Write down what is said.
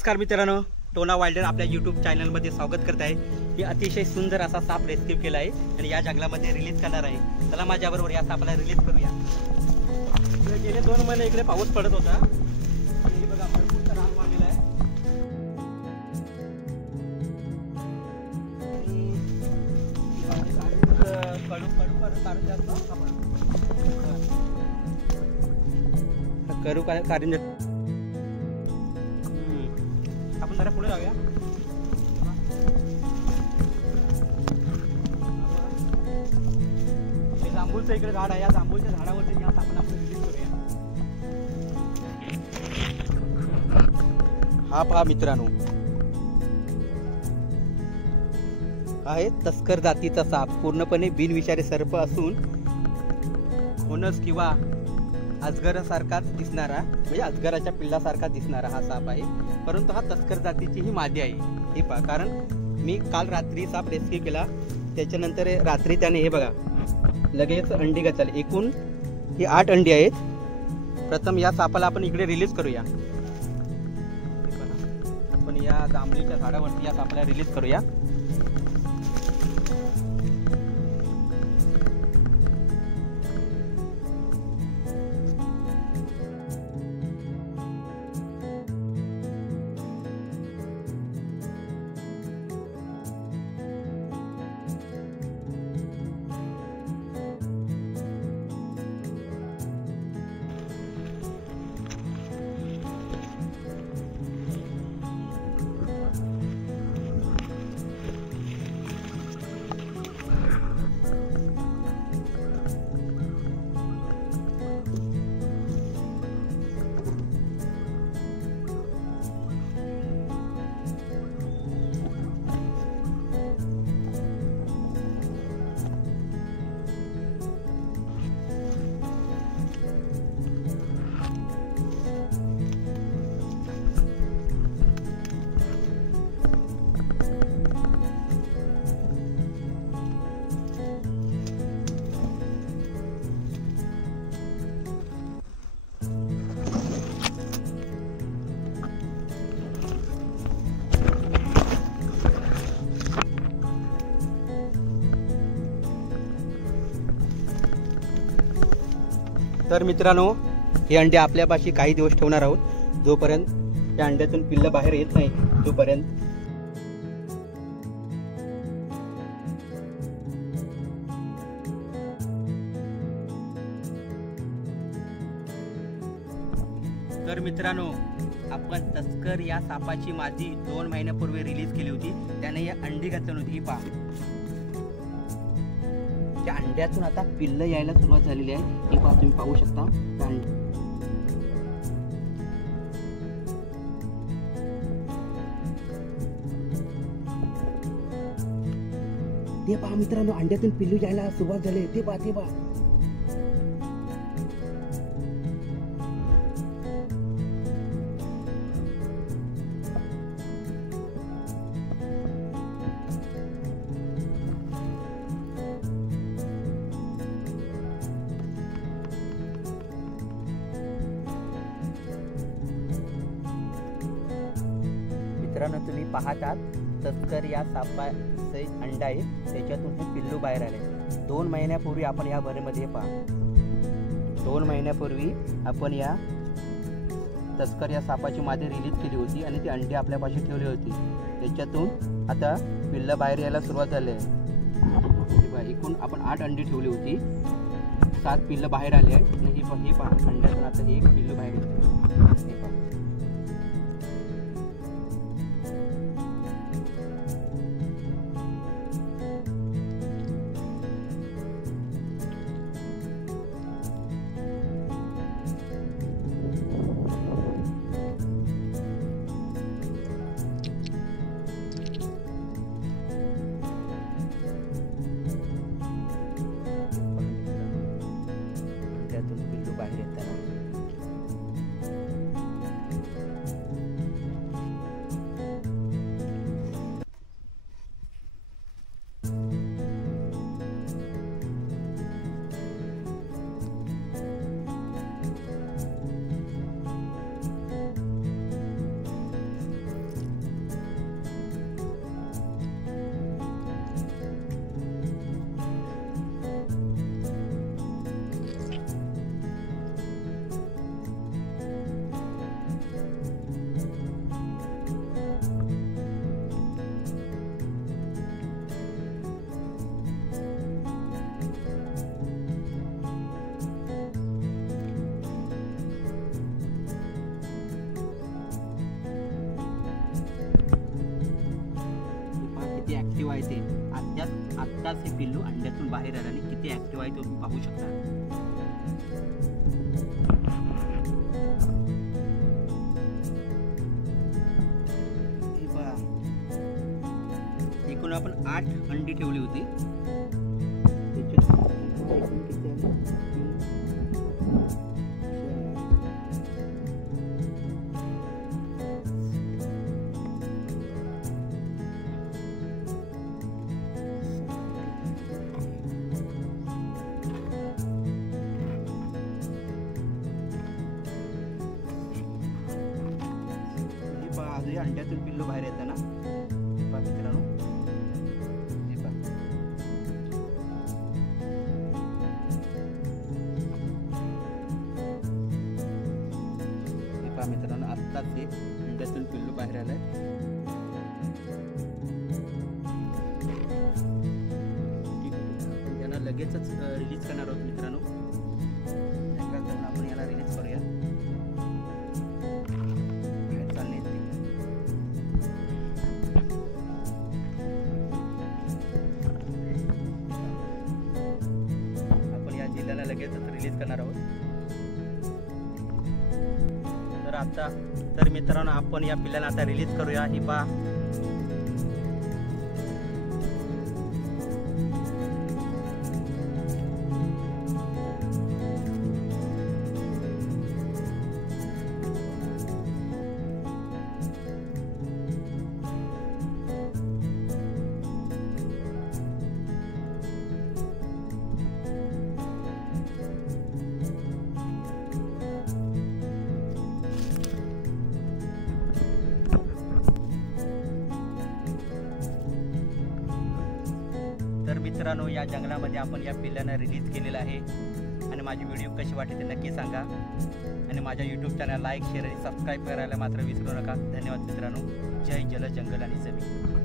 नमस्कार मित्रांनो, टोना वाइल्डर आपल्या यूट्यूब चॅनलमध्ये स्वागत करत आहे। ही अतिशय सुंदर असा साप रेस्क्यू केला आहे आणि या जंगलामध्ये रिलीज करणार आहे। चला माझ्याबरोबर या सापाला रिलीज करूया। गेले 2 महिने इकडे पाऊस पडत होता आणि बघा भरपूर रान वाढलेला आहे। करू कारण आपण जरा पुढे जाऊया। हे जांभूळचं इकडे झाड आहे, या जांभूळच्या झाडावरती या सापाला आपण रिलीज करूया। हा पहा मित्रांनो, आहे तस्कर जातीचा साप, पूर्णपणे बिनविषारी सर्प असून होनस किंवा अजगरासारखाच दिसणारा, म्हणजे अजगराच्या पिल्लासारखा दिसणारा हा साप आहे। परंतु हा तस्कर जातीची ही मादी आहे। हे पहा, कारण मी काल रात्री साप रेस्क्यू केला, त्याच्यानंतर रात्री त्याने हे बघा लगेच अंडी घातली। एकूण ही 8 अंडी आहेत। प्रथम या सापाला आपण इकडे रिलीज करूया। आपण या जांभळीच्या झाडावरती या सापाला रिलीज करूया। तर मित्रांनो, हे अंडे आपल्यापाशी काही दिवस ठेवणार आहोत, जोपर्यंत या अंड्यातून पिल्ल बाहेर येत नाही तोपर्यंत। तर मित्रांनो, आपण तस्कर या सापाची मादी 2 महिन्यापूर्वी रिलीज केली होती। त्याने या अंडी घातली होती। ही पहा, त्या अंड्यातून आता पिल्ल यायला सुरुवात झालेली आहे। हे पहा, तुम्ही पाहू शकता। ते पहा मित्रांनो, अंड्यातून पिल्लू यायला सुरुवात झाली। ते पहा, ते पहा। मित्रांनो, तुम्ही पाहतात तस्कर या सापाचे अंडा आहे, त्याच्यातून हे पिल्लू बाहेर आले। 2 महिन्यापूर्वी आपण या बरेमध्ये पहा, 2 महिन्यापूर्वी आपण या तस्कर या सापाची मादी रिलीज केली होती आणि ती अंडी आपल्यापाशी ठेवली होती। त्याच्यातून आता पिल्ल बाहेर यायला सुरुवात झाली आहे। एकूण आपण 8 अंडी ठेवली होती, 7 पिल्ल बाहेर आले आहेत आणि हे पहा, अंड्यातून आता हे एक पिल्लू बाहेर येते। हे पहा, बाहेर येताना आत्ताच हे पिल्लू अंड्यातून बाहेर आलं आणि किती ऍक्टिव्ह आहे तो तुम्ही पाहू शकता. हे पहा, एकूण आपण 8 अंडी ठेवली होती. एकूण किती आले? अजून अंड्यातून पिल्लू बाहेर येतं ना मित्रांनो. हे पहा, मित्रांनो आत्ताच हे अंड्यातून पिल्लू बाहेर आलंय. आपण त्याला लगेचच रिलीज करणार आहोत मित्रांनो. आपण याला रिलीज करूया. लगेचच रिलीज करणार आहोत. तर मित्रांनो आपण या पिल्लांना आता रिलीज करूया. ही पहा, मित्रांनो या जंगलामध्ये आपण या पिल्लांना रिलीज केलेलं आहे. आणि माझी व्हिडिओ कशी वाटते ते नक्की सांगा. आणि माझ्या यूट्यूब चॅनल लाईक शेअर आणि सबस्क्राईब करायला मात्र विसरू नका. धन्यवाद मित्रांनो. जय जल जंगल आणि जमीन.